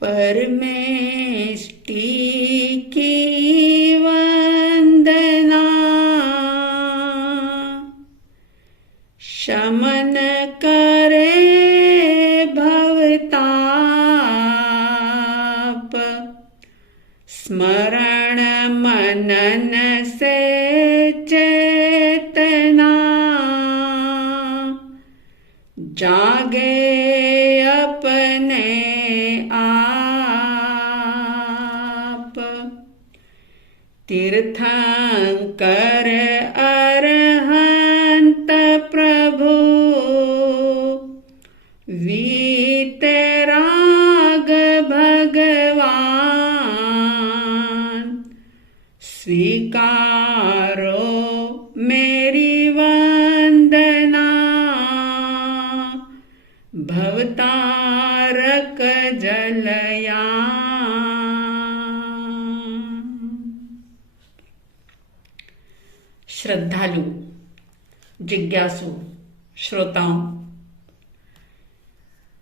परमेष्टि की वंदना, शमन करे भवताप, स्मरण मनन से चेतना, जागे अपने आप। तीर्थंकर अरहंत प्रभु, वीतराग भगवान, स्वीकारो मेरी वंदना, भवतारक जलयान। श्रद्धालु, जिज्ञासु श्रोताओं,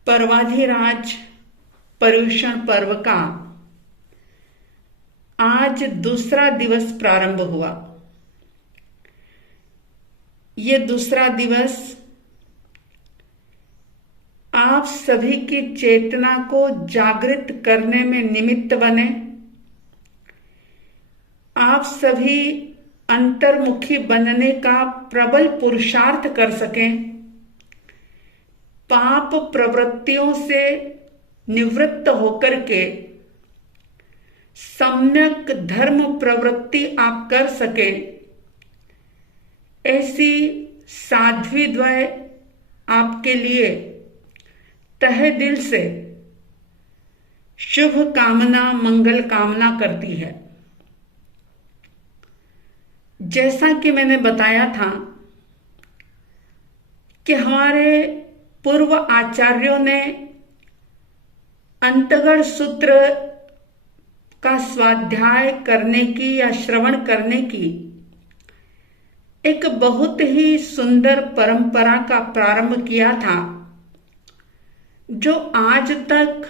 पर्वाधिराज पर्युषण पर्व का आज दूसरा दिवस प्रारंभ हुआ। ये दूसरा दिवस आप सभी की चेतना को जागृत करने में निमित्त बने, आप सभी अंतर्मुखी बनने का प्रबल पुरुषार्थ कर सकें, पाप प्रवृत्तियों से निवृत्त होकर के सम्यक धर्म प्रवृत्ति आप कर सके, ऐसी साध्वी द्वय आपके लिए तहे दिल से शुभ कामना मंगल कामना करती है। जैसा कि मैंने बताया था कि हमारे पूर्व आचार्यों ने अंतगढ़ सूत्र का स्वाध्याय करने की या श्रवण करने की एक बहुत ही सुंदर परंपरा का प्रारंभ किया था, जो आज तक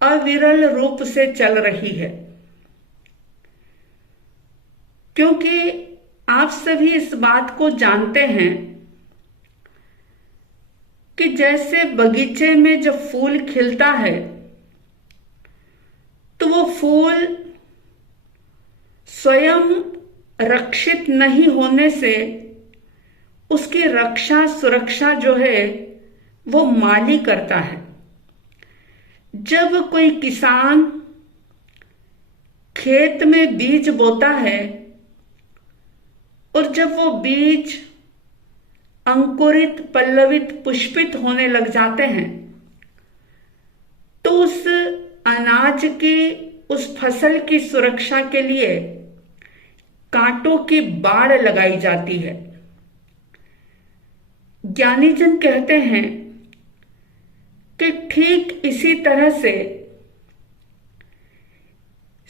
अविरल रूप से चल रही है। क्योंकि आप सभी इस बात को जानते हैं कि जैसे बगीचे में जब फूल खिलता है तो वो फूल स्वयं रक्षित नहीं होने से उसकी रक्षा सुरक्षा जो है वो माली करता है। जब कोई किसान खेत में बीज बोता है और जब वो बीज अंकुरित पल्लवित पुष्पित होने लग जाते हैं तो उस अनाज की उस फसल की सुरक्षा के लिए कांटों की बाड़ लगाई जाती है। ज्ञानीजन कहते हैं कि ठीक इसी तरह से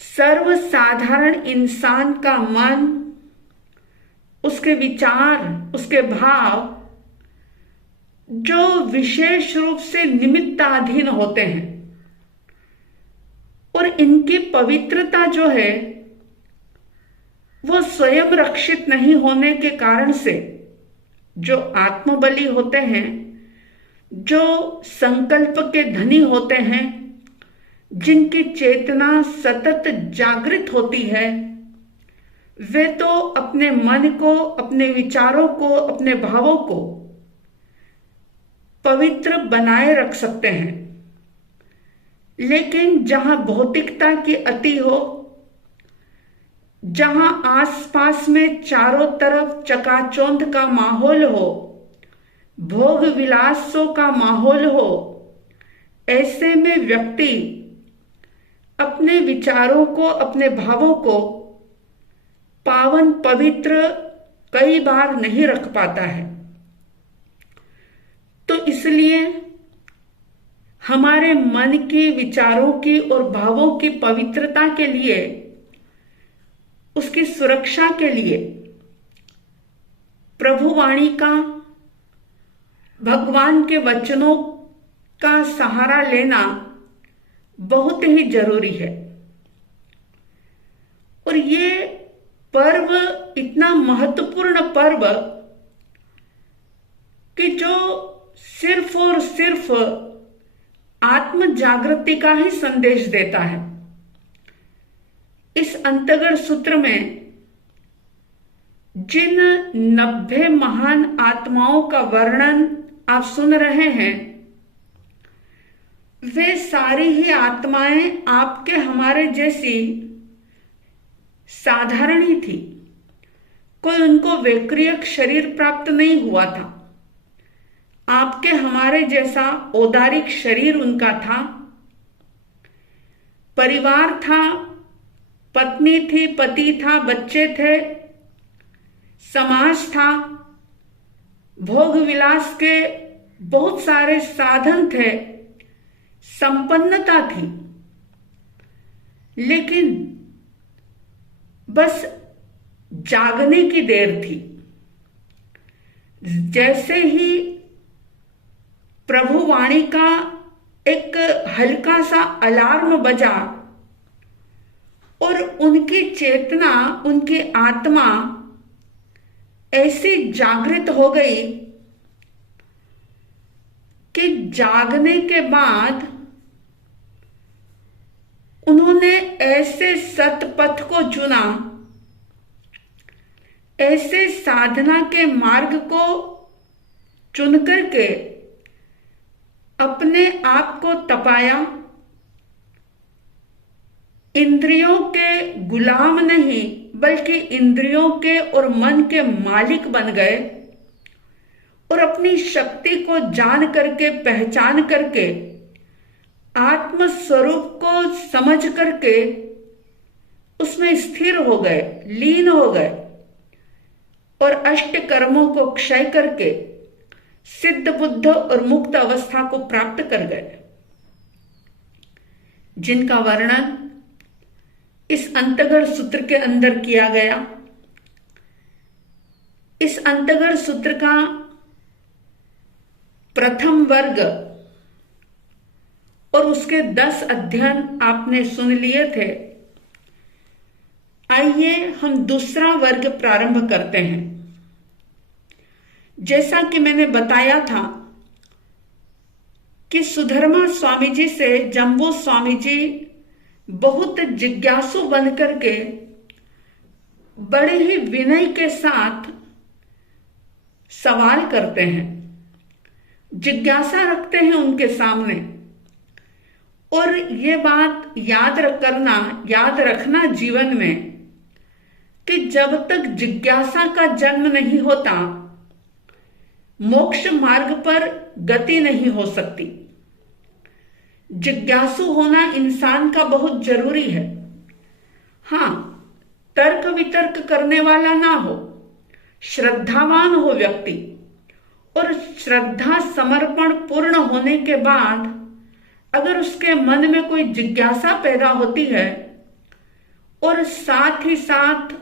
सर्वसाधारण इंसान का मन, उसके विचार, उसके भाव जो विशेष रूप से निमित्ताधीन होते हैं और इनकी पवित्रता जो है वो स्वयं रक्षित नहीं होने के कारण से जो आत्मबली होते हैं, जो संकल्प के धनी होते हैं, जिनकी चेतना सतत जागृत होती है, वे तो अपने मन को, अपने विचारों को, अपने भावों को पवित्र बनाए रख सकते हैं। लेकिन जहां भौतिकता की अति हो, जहां आसपास में चारों तरफ चकाचौंध का माहौल हो, भोग विलासों का माहौल हो, ऐसे में व्यक्ति अपने विचारों को, अपने भावों को पावन पवित्र कई बार नहीं रख पाता है। तो इसलिए हमारे मन की, विचारों की और भावों की पवित्रता के लिए, उसकी सुरक्षा के लिए प्रभु वाणी का, भगवान के वचनों का सहारा लेना बहुत ही जरूरी है। और ये पर्व इतना महत्वपूर्ण पर्व कि जो सिर्फ और सिर्फ आत्म जागृति का ही संदेश देता है। इस अंतर्गत सूत्र में जिन 90 महान आत्माओं का वर्णन आप सुन रहे हैं, वे सारी ही आत्माएं आपके हमारे जैसी साधारण ही थी। कोई उनको वैक्रियक शरीर प्राप्त नहीं हुआ था। आपके हमारे जैसा औदारिक शरीर उनका था, परिवार था, पत्नी थी, पति था, बच्चे थे, समाज था, भोग विलास के बहुत सारे साधन थे, संपन्नता थी। लेकिन बस जागने की देर थी। जैसे ही प्रभु वाणी का एक हल्का सा अलार्म बजा और उनकी चेतना, उनकी आत्मा ऐसी जागृत हो गई कि जागने के बाद उन्होंने ऐसे सतपथ को चुना, ऐसे साधना के मार्ग को चुन करके अपने आप को तपाया। इंद्रियों के गुलाम नहीं बल्कि इंद्रियों के और मन के मालिक बन गए और अपनी शक्ति को जान करके, पहचान करके, आत्म स्वरूप को समझ करके उसमें स्थिर हो गए, लीन हो गए और अष्ट कर्मों को क्षय करके सिद्ध बुद्ध और मुक्त अवस्था को प्राप्त कर गए, जिनका वर्णन इस अंतर्गत सूत्र के अंदर किया गया। इस अंतर्गत सूत्र का प्रथम वर्ग और उसके 10 अध्ययन आपने सुन लिए थे। आइए हम दूसरा वर्ग प्रारंभ करते हैं। जैसा कि मैंने बताया था कि सुधर्मा स्वामी जी से जम्बू स्वामी जी बहुत जिज्ञासु बनकर के बड़े ही विनय के साथ सवाल करते हैं, जिज्ञासा रखते हैं उनके सामने। और ये बात याद रखना जीवन में कि जब तक जिज्ञासा का जन्म नहीं होता, मोक्ष मार्ग पर गति नहीं हो सकती। जिज्ञासु होना इंसान का बहुत जरूरी है। हाँ, तर्क वितर्क करने वाला ना हो, श्रद्धावान हो व्यक्ति, और श्रद्धा समर्पण पूर्ण होने के बाद अगर उसके मन में कोई जिज्ञासा पैदा होती है और साथ ही साथ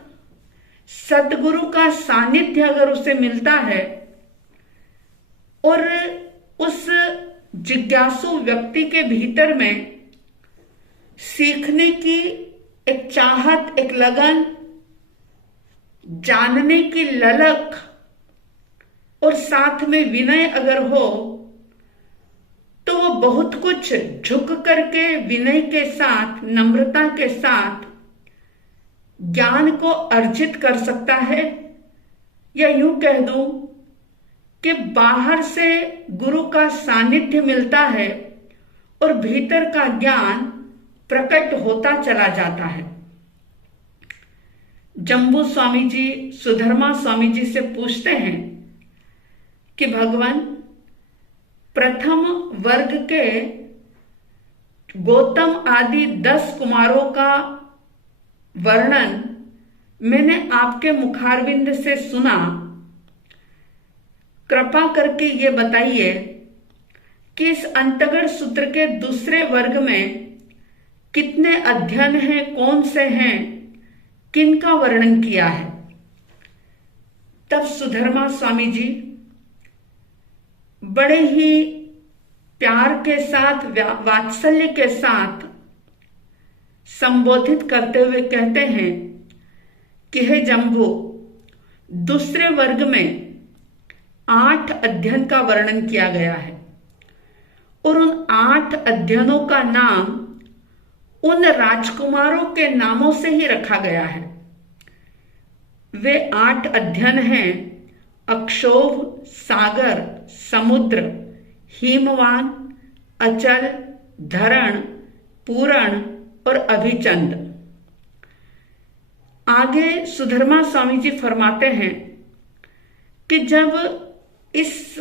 सद्गुरु का सानिध्य अगर उसे मिलता है और उस जिज्ञासु व्यक्ति के भीतर में सीखने की एक चाहत, एक लगन, जानने की ललक और साथ में विनय अगर हो, तो वो बहुत कुछ झुक करके विनय के साथ, नम्रता के साथ ज्ञान को अर्जित कर सकता है। या यूं कह दूं कि बाहर से गुरु का सानिध्य मिलता है और भीतर का ज्ञान प्रकट होता चला जाता है। जम्बू स्वामी जी सुधर्मा स्वामी जी से पूछते हैं कि भगवान, प्रथम वर्ग के गौतम आदि 10 कुमारों का वर्णन मैंने आपके मुखारविंद से सुना, कृपा करके ये बताइए कि इस अंतर्गत सूत्र के दूसरे वर्ग में कितने अध्ययन हैं, कौन से हैं, किनका वर्णन किया है। तब सुधर्मा स्वामी जी बड़े ही प्यार के साथ, वात्सल्य के साथ संबोधित करते हुए कहते हैं कि हे जम्बू, दूसरे वर्ग में 8 अध्ययन का वर्णन किया गया है और उन 8 अध्ययनों का नाम उन राजकुमारों के नामों से ही रखा गया है। वे 8 अध्ययन हैं अक्षोभ, सागर, समुद्र, हिमवान, अचल, धरण, पूरण और अभिचंद। आगे सुधर्मा स्वामी जी फरमाते हैं कि जब इस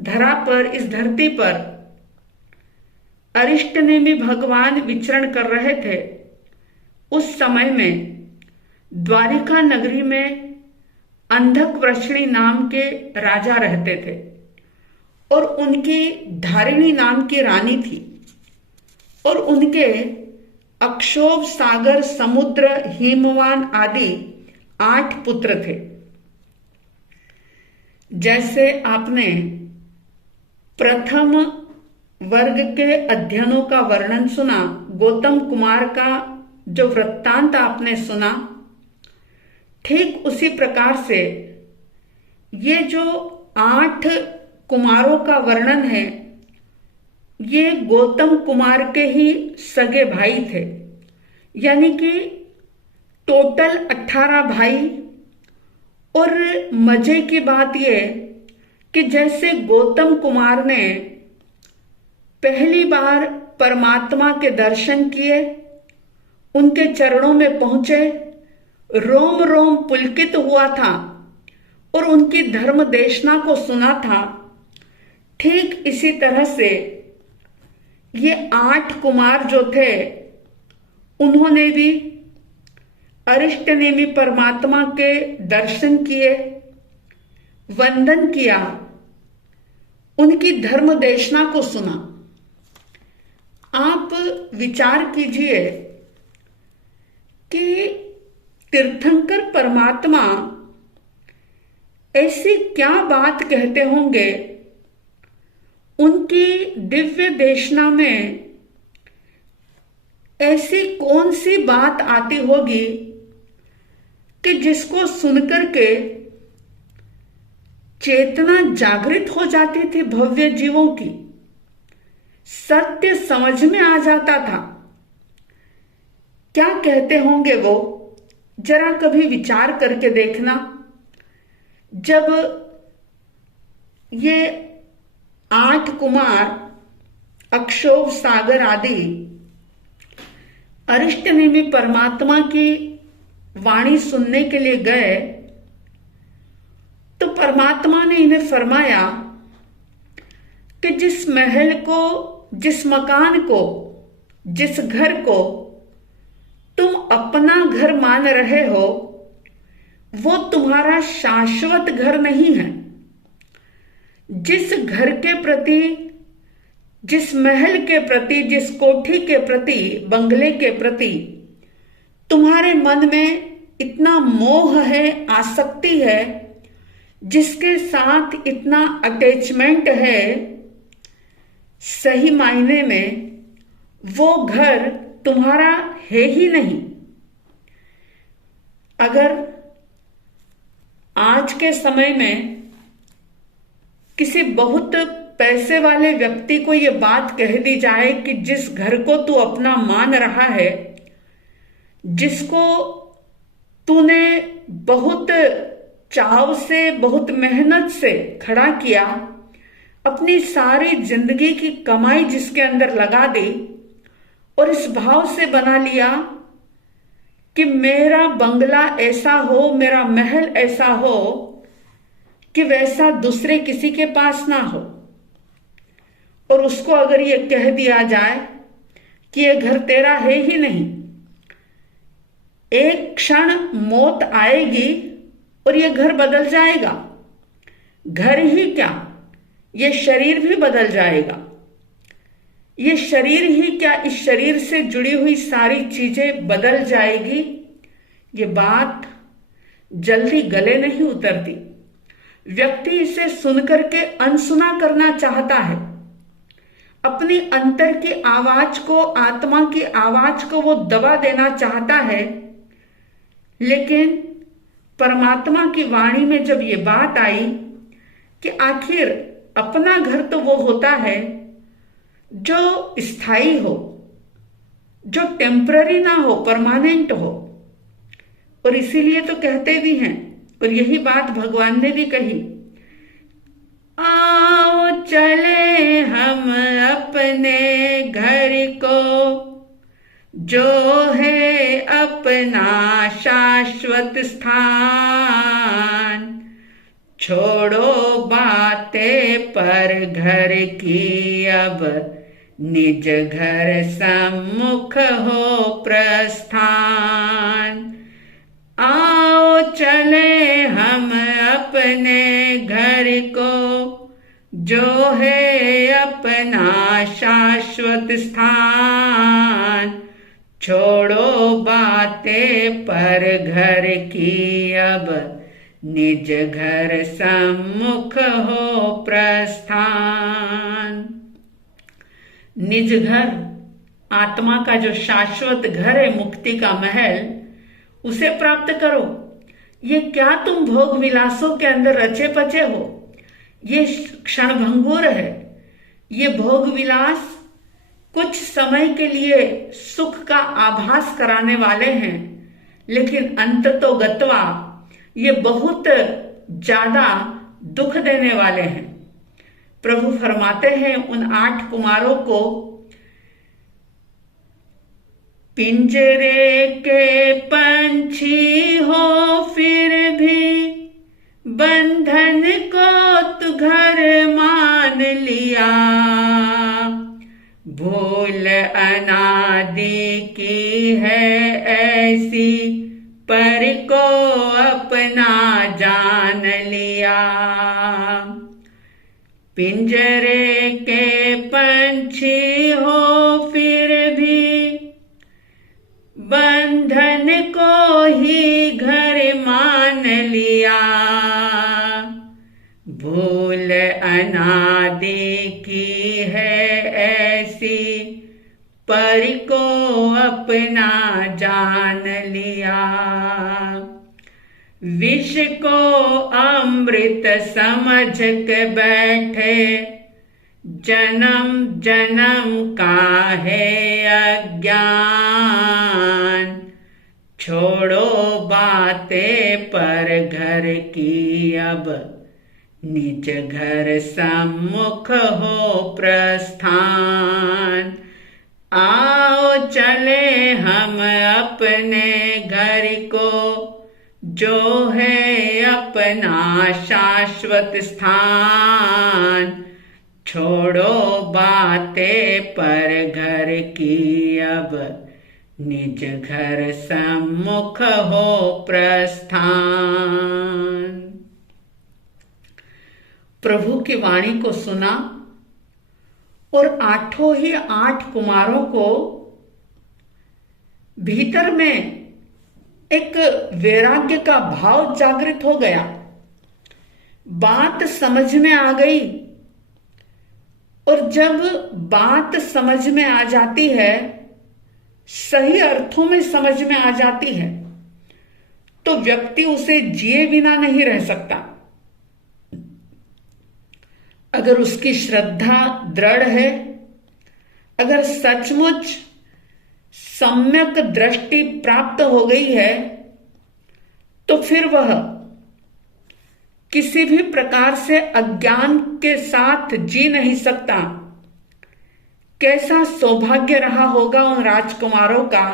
धरा पर, इस धरती पर अरिष्टनेमि भगवान विचरण कर रहे थे, उस समय में द्वारिका नगरी में अंधक वृषणी नाम के राजा रहते थे और उनकी धारिणी नाम की रानी थी और उनके अक्षोभ, सागर, समुद्र, हिमवान आदि 8 पुत्र थे। जैसे आपने प्रथम वर्ग के अध्ययनों का वर्णन सुना, गौतम कुमार का जो वृत्तांत आपने सुना, ठीक उसी प्रकार से ये जो 8 कुमारों का वर्णन है, ये गौतम कुमार के ही सगे भाई थे। यानी कि टोटल 18 भाई। और मजे की बात यह कि जैसे गौतम कुमार ने पहली बार परमात्मा के दर्शन किए, उनके चरणों में पहुंचे, रोम रोम पुलकित हुआ था और उनकी धर्म देशना को सुना था, ठीक इसी तरह से ये 8 कुमार जो थे, उन्होंने भी अरिष्टनेमि परमात्मा के दर्शन किए, वंदन किया, उनकी धर्म देशना को सुना। आप विचार कीजिए कि तीर्थंकर परमात्मा ऐसी क्या बात कहते होंगे, उनकी दिव्य देशना में ऐसी कौन सी बात आती होगी कि जिसको सुनकर के चेतना जागृत हो जाती थी भव्य जीवों की, सत्य समझ में आ जाता था। क्या कहते होंगे वो, जरा कभी विचार करके देखना। जब ये 8 कुमार अक्षोभ, सागर आदि अरिष्टनेमि परमात्मा की वाणी सुनने के लिए गए, तो परमात्मा ने इन्हें फरमाया कि जिस महल को, जिस मकान को, जिस घर को तुम अपना घर मान रहे हो, वो तुम्हारा शाश्वत घर नहीं है। जिस घर के प्रति, जिस महल के प्रति, जिस कोठी के प्रति, बंगले के प्रति तुम्हारे मन में इतना मोह है, आसक्ति है, जिसके साथ इतना अटैचमेंट है, सही मायने में वो घर तुम्हारा है ही नहीं। अगर आज के समय में किसी बहुत पैसे वाले व्यक्ति को ये बात कह दी जाए कि जिस घर को तू अपना मान रहा है, जिसको तूने बहुत चाव से, बहुत मेहनत से खड़ा किया, अपनी सारी जिंदगी की कमाई जिसके अंदर लगा दी और इस भाव से बना लिया कि मेरा बंगला ऐसा हो, मेरा महल ऐसा हो कि वैसा दूसरे किसी के पास ना हो, और उसको अगर ये कह दिया जाए कि ये घर तेरा है ही नहीं, एक क्षण मौत आएगी और ये घर बदल जाएगा। घर ही क्या, ये शरीर भी बदल जाएगा। ये शरीर ही क्या, इस शरीर से जुड़ी हुई सारी चीजें बदल जाएगी। ये बात जल्दी गले नहीं उतरती। व्यक्ति इसे सुनकर के अनसुना करना चाहता है, अपनी अंतर की आवाज को, आत्मा की आवाज को वो दबा देना चाहता है। लेकिन परमात्मा की वाणी में जब ये बात आई कि आखिर अपना घर तो वो होता है जो स्थायी हो, जो टेम्पररी ना हो, परमानेंट हो। और इसीलिए तो कहते भी हैं, और यही बात भगवान ने भी कही, आओ चले हम अपने घर को, जो है अपना शाश्वत स्थान। छोड़ो बातें पर घर की, अब निज घर सम्मुख हो प्रस्थान। आओ चले हम अपने घर को, जो है अपना शाश्वत स्थान। छोड़ो बातें पर घर की, अब निज घर सम्मुख हो प्रस्थान। निज घर, आत्मा का जो शाश्वत घर है, मुक्ति का महल, उसे प्राप्त करो। ये क्या तुम भोग विलासों के अंदर रचे पचे हो? ये क्षणभंगुर है। ये भोग विलास कुछ समय के लिए सुख का आभास कराने वाले हैं, लेकिन अंततो गत्वा ये बहुत ज्यादा दुख देने वाले हैं। प्रभु फरमाते हैं उन 8 कुमारों को, पिंजरे के पंछी हो फिर भी, बंधन को तू घर मान लिया। भूल अनादि की है ऐसी, पर को अपना जान लिया। पिंजरे के पंछी हो फिर भी, बंधन को ही घर मान लिया। भूल अनादि की है ऐसी, पर को अपना जान लिया। विष को अमृत समझ के बैठे, जन्म जन्म का है अज्ञान। छोड़ो बातें पर घर की, अब निज घर सम्मुख हो प्रस्थान। आओ चले हम अपने घर को, जो है अपना शाश्वत स्थान। छोड़ो बातें पर घर की, अब निज घर सम्मुख हो प्रस्थान। प्रभु की वाणी को सुना और 8 कुमारों को भीतर में एक वैराग्य का भाव जागृत हो गया। बात समझ में आ गई, और जब बात समझ में आ जाती है, सही अर्थों में समझ में आ जाती है, तो व्यक्ति उसे जिए बिना नहीं रह सकता। अगर उसकी श्रद्धा दृढ़ है, अगर सचमुच सम्यक दृष्टि प्राप्त हो गई है, तो फिर वह किसी भी प्रकार से अज्ञान के साथ जी नहीं सकता। कैसा सौभाग्य रहा होगा उन राजकुमारों का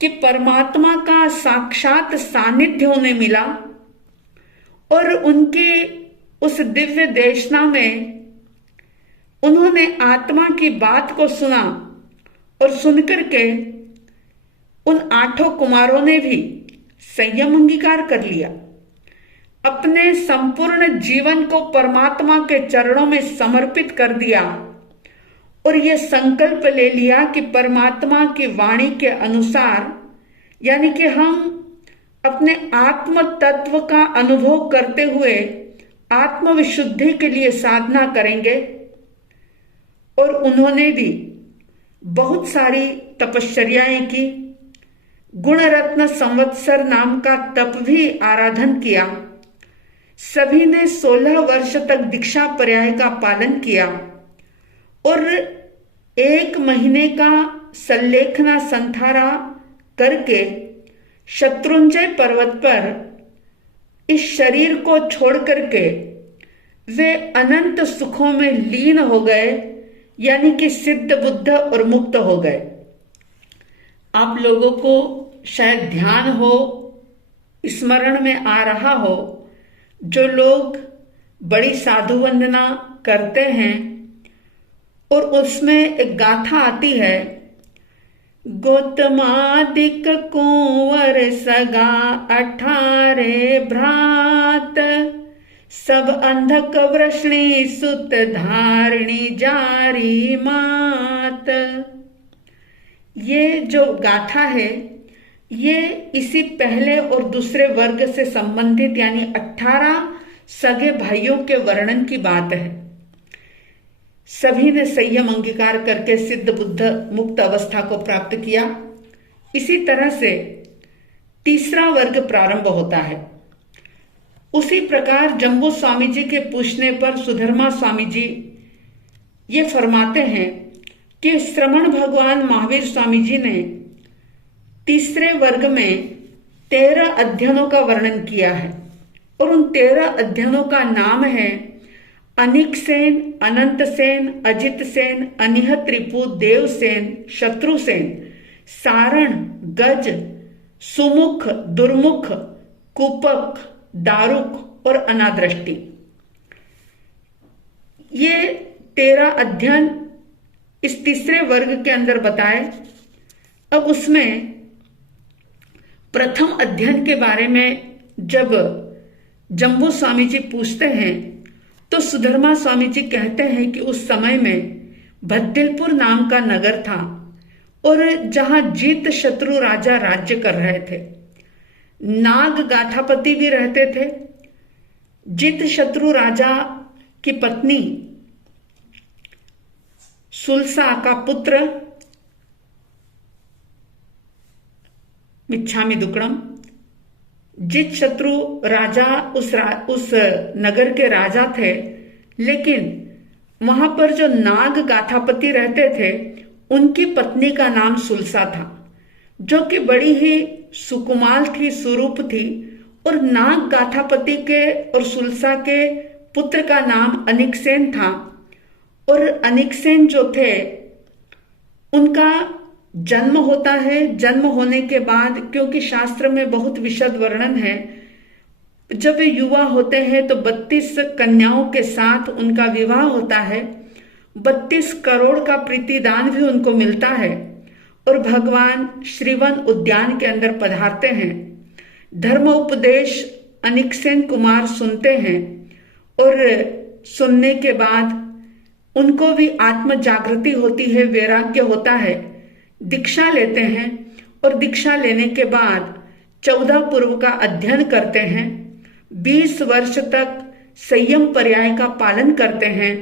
कि परमात्मा का साक्षात सानिध्य उन्हें मिला, और उनके उस दिव्य देशना में उन्होंने आत्मा की बात को सुना, और सुनकर के उन 8 कुमारों ने भी संयम अंगीकार कर लिया। अपने संपूर्ण जीवन को परमात्मा के चरणों में समर्पित कर दिया, और यह संकल्प ले लिया कि परमात्मा की वाणी के अनुसार, यानी कि हम अपने आत्म तत्व का अनुभव करते हुए आत्म विशुद्धि के लिए साधना करेंगे। और उन्होंने भी बहुत सारी तपश्चर्याएं की। गुणरत्न संवत्सर नाम का तप भी आराधन किया। सभी ने 16 वर्ष तक दीक्षा पर्याय का पालन किया और 1 महीने का सल्लेखना संथारा करके शत्रुंजय पर्वत पर इस शरीर को छोड़ करके वे अनंत सुखों में लीन हो गए, यानी कि सिद्ध बुद्ध और मुक्त हो गए। आप लोगों को शायद ध्यान हो, स्मरण में आ रहा हो, जो लोग बड़ी साधु वंदना करते हैं और उसमें एक गाथा आती है, गौतमादिक कुंवर सगा 18 भ्रात, सब अंधक वृष्णि सुत धारणी जारी मात। ये जो गाथा है ये इसी पहले और दूसरे वर्ग से संबंधित यानी 18 सगे भाइयों के वर्णन की बात है। सभी ने संयम अंगीकार करके सिद्ध बुद्ध मुक्त अवस्था को प्राप्त किया। इसी तरह से तीसरा वर्ग प्रारंभ होता है। उसी प्रकार जम्बू स्वामी जी के पूछने पर सुधर्मा स्वामी जी ये फरमाते हैं कि श्रमण भगवान महावीर स्वामी जी ने तीसरे वर्ग में 13 अध्ययनों का वर्णन किया है और उन 13 अध्ययनों का नाम है अनिक सेन, अनंत सेन, अजित सेन, अनिहत रिपु, देव सेन, शत्रु सेन, सारण, गज, सुमुख, दुर्मुख, कुपक, दारुक और अनादृष्टि। ये 13 अध्ययन इस तीसरे वर्ग के अंदर बताए। अब उसमें प्रथम अध्ययन के बारे में जब जम्बू स्वामी जी पूछते हैं तो सुधर्मा स्वामी जी कहते हैं कि उस समय में भद्दिलपुर नाम का नगर था और जहां जीत शत्रु राजा राज्य कर रहे थे। नाग गाथापति भी रहते थे। जीत शत्रु राजा की पत्नी सुलसा का पुत्र मिच्छामी दुक्कड़म। जीत शत्रु राजा उस नगर के राजा थे, लेकिन वहां पर जो नाग गाथापति रहते थे उनकी पत्नी का नाम सुलसा था, जो कि बड़ी ही सुकुमाल थी, सुरूप थी। और नाग गाथापति के और सुलसा के पुत्र का नाम अनिकसेन था। और अनिकसेन जो थे उनका जन्म होता है। जन्म होने के बाद, क्योंकि शास्त्र में बहुत विशद वर्णन है, जब वे युवा होते हैं तो 32 कन्याओं के साथ उनका विवाह होता है। 32 करोड़ का प्रीतिदान भी उनको मिलता है और भगवान श्रीवन उद्यान के अंदर पधारते हैं। धर्म उपदेश अनिकसेन कुमार सुनते हैं और सुनने के बाद उनको भी आत्म जागृति होती है, वैराग्य होता है। दीक्षा लेते हैं और दीक्षा लेने के बाद 14 पूर्व का अध्ययन करते हैं। 20 वर्ष तक संयम पर्याय का पालन करते हैं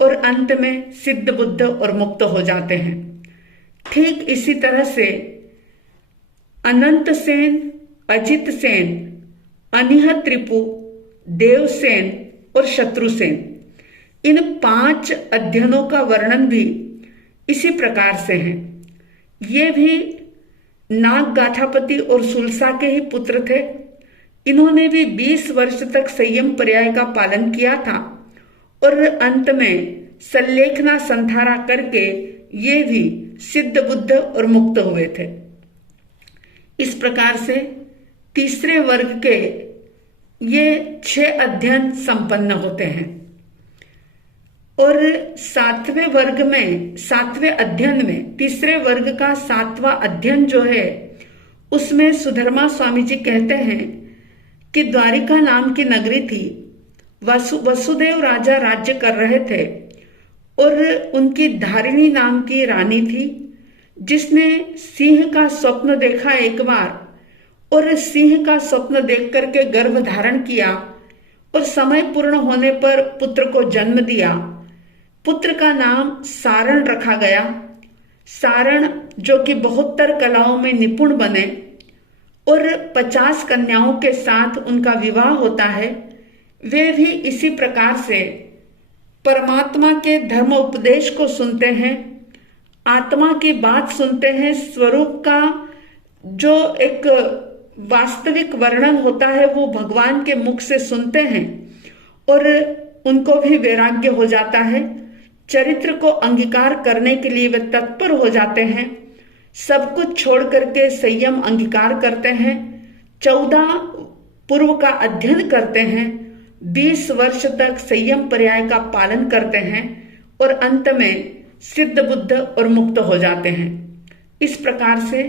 और अंत में सिद्ध बुद्ध और मुक्त हो जाते हैं। ठीक इसी तरह से अनंत सेन, अजित सेन, अनिहत रिपु, देवसेन और शत्रुसेन, इन 5 अध्ययनों का वर्णन भी इसी प्रकार से है। ये भी नाग गाथापति और सुलसा के ही पुत्र थे। इन्होंने भी 20 वर्ष तक संयम पर्याय का पालन किया था और अंत में सल्लेखना संथारा करके ये भी सिद्ध बुद्ध और मुक्त हुए थे। इस प्रकार से तीसरे वर्ग के ये 6 अध्ययन संपन्न होते हैं। और 7वें वर्ग में, 7वें अध्ययन में, तीसरे वर्ग का 7वां अध्ययन जो है उसमें सुधर्मा स्वामी जी कहते हैं कि द्वारिका नाम की नगरी थी। वसुदेव राजा राज्य कर रहे थे और उनकी धारिणी नाम की रानी थी, जिसने सिंह का स्वप्न देखा एक बार और सिंह का स्वप्न देख करके गर्भ धारण किया और समय पूर्ण होने पर पुत्र को जन्म दिया। पुत्र का नाम सारण रखा गया। सारण जो कि 72 कलाओं में निपुण बने और 50 कन्याओं के साथ उनका विवाह होता है, वे भी इसी प्रकार से परमात्मा के धर्म उपदेश को सुनते हैं, आत्मा की बात सुनते हैं, स्वरूप का जो एक वास्तविक वर्णन होता है वो भगवान के मुख से सुनते हैं और उनको भी वैराग्य हो जाता है। चरित्र को अंगीकार करने के लिए वे तत्पर हो जाते हैं, सब कुछ छोड़ करके संयम अंगीकार करते हैं, 14 पूर्व का अध्ययन करते हैं, 20 वर्ष तक संयम पर्याय का पालन करते हैं और अंत में सिद्ध बुद्ध और मुक्त हो जाते हैं। इस प्रकार से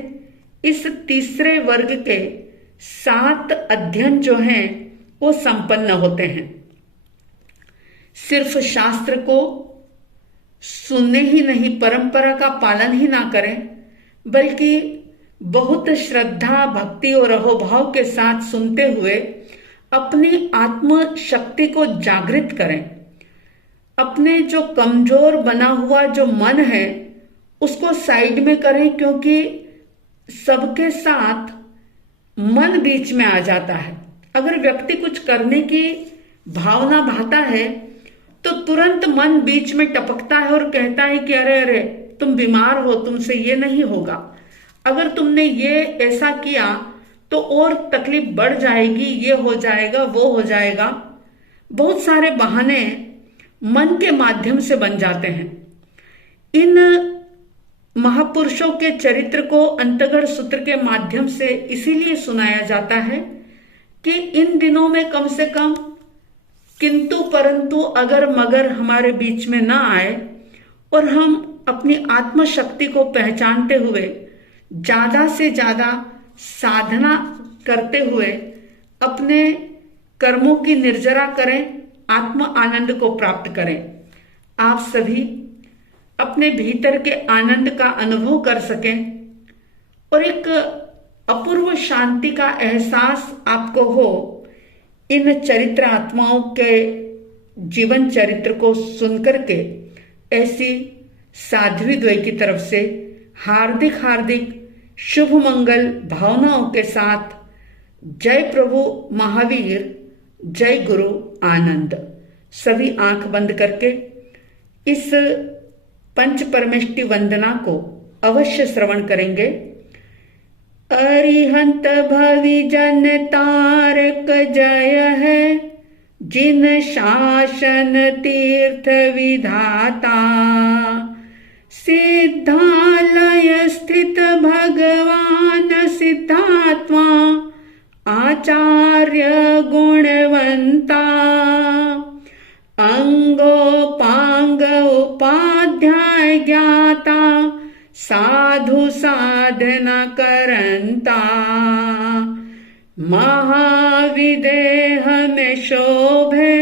इस तीसरे वर्ग के 7 अध्ययन जो हैं वो संपन्न होते हैं। सिर्फ शास्त्र को सुनने ही नहीं, परंपरा का पालन ही ना करें, बल्कि बहुत श्रद्धा भक्ति और अहोभाव के साथ सुनते हुए अपनी आत्म शक्ति को जागृत करें। अपने जो कमजोर बना हुआ जो मन है उसको साइड में करें, क्योंकि सबके साथ मन बीच में आ जाता है। अगर व्यक्ति कुछ करने की भावना भाता है तो तुरंत मन बीच में टपकता है और कहता है कि अरे अरे तुम बीमार हो, तुमसे ये नहीं होगा, अगर तुमने ये ऐसा किया तो और तकलीफ बढ़ जाएगी, ये हो जाएगा वो हो जाएगा। बहुत सारे बहाने मन के माध्यम से बन जाते हैं। इन महापुरुषों के चरित्र को अंतगढ़ सूत्र के माध्यम से इसीलिए सुनाया जाता है कि इन दिनों में कम से कम किंतु परंतु अगर मगर हमारे बीच में ना आए और हम अपनी आत्मशक्ति को पहचानते हुए ज्यादा से ज्यादा साधना करते हुए अपने कर्मों की निर्जरा करें, आत्म आनंद को प्राप्त करें। आप सभी अपने भीतर के आनंद का अनुभव कर सकें और एक अपूर्व शांति का एहसास आपको हो। इन चरित्र आत्माओं के जीवन चरित्र को सुनकर के ऐसी साध्वी द्वय की तरफ से हार्दिक हार्दिक शुभ मंगल भावनाओं के साथ जय प्रभु महावीर, जय गुरु आनंद। सभी आंख बंद करके इस पंच परमेष्टि वंदना को अवश्य श्रवण करेंगे। अरिहंत भवि जन तारक जय है, जिन शासन तीर्थ विधाता, सिद्धालय स्थित भगवान सिद्धात्मा, आचार्य गुणवंता, अंगोपांग उपाध्याय ज्ञाता, साधु साधना करंता, महाविदेह में शोभे,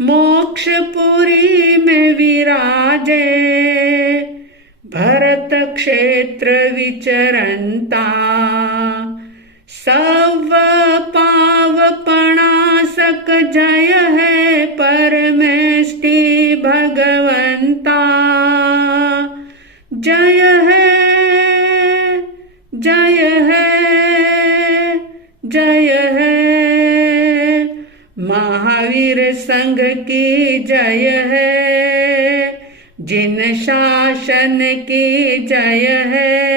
मोक्षपुरी में विराजे, भरत क्षेत्र विचरंता, सब पावपणासक जय है परमेष्टि भगवंता, जय है जय है जय है, महावीर संघ की जय है, जिन शासन की जय है,